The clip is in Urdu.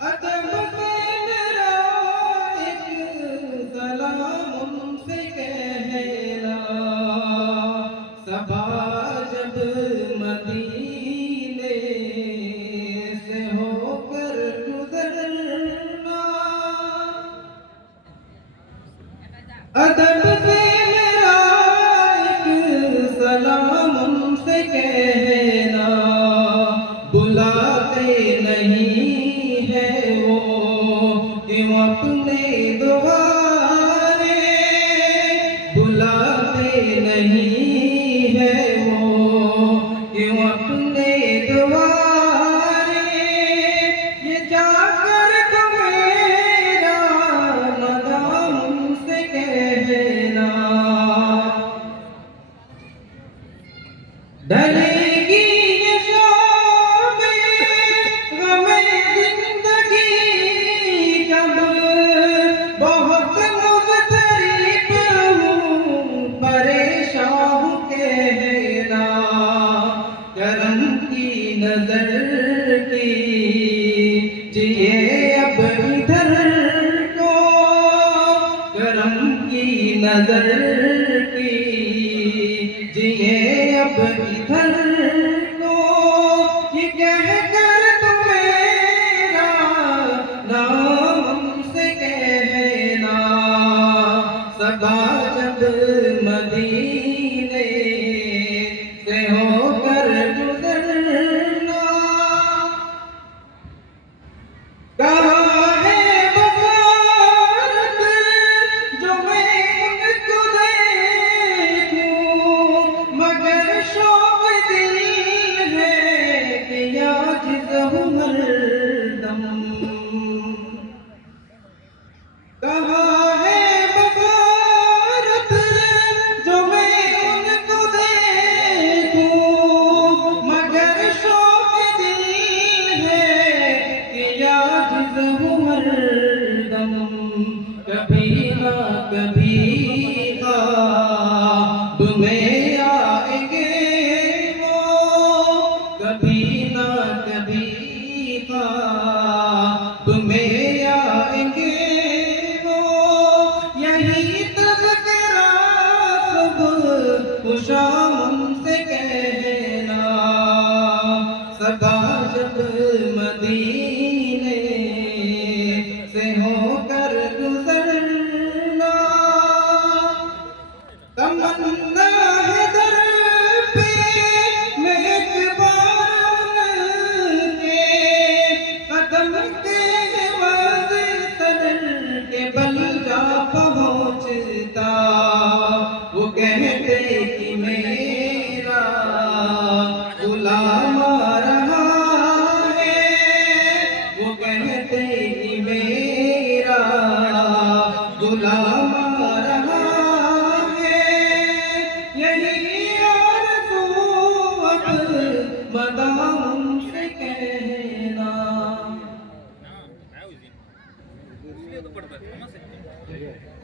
ادب سے میرا ایک سلام ان سے کہنا، صبا جب مدینے سے ہو کر گزرنا، ادب سے میرا ایک سلام ان سے کہنا، بلاتے نہیں ہے وہ کیوں اپنے دوارے، بلاتے نہیں ہے وہ کیوں اپنے دوارے، یہ جا کر تو میرا مدام ان سے کہنا، ڈھلے گی یہ شام غم زندگی کب، بہت مضطرب ہوں پریشان ہوں کہنا، کرم کی نظر کیجئے اب ادھر کو، کرم کی نظر کیجئے اب ادھر کو، یہ کہہ کر تو میرا نام ان سے کہنا، صبا جب مدینے سے ہو کر گزرنا، کہاں ہے بصارت جو میں ان کو دیکھوں، مگر شوق دل ہے کہ عاجز ہوں ہر دم، کہاں ہے بصارت جو میں ان کو دیکھوں، مگر شوق دل ہے کہ عاجز ہوں ہر دم، کبھی نہ کبھی خواب میں آئیں گے وہ، کبھی نہ کبھی خواب میں آئیں گے وہ، یہی تذکرہ صبح و شام ان سے کہنا، صبا جب مدینے سے ہو کر گزرنا، تمنا ہے در پہ میں ایک بار ان کے قدم کے سر کے بل جا پہنچتا، وہ کہتے کہ میرا غلام آ رہا ہے، وہ کہتے کہ میرا غلام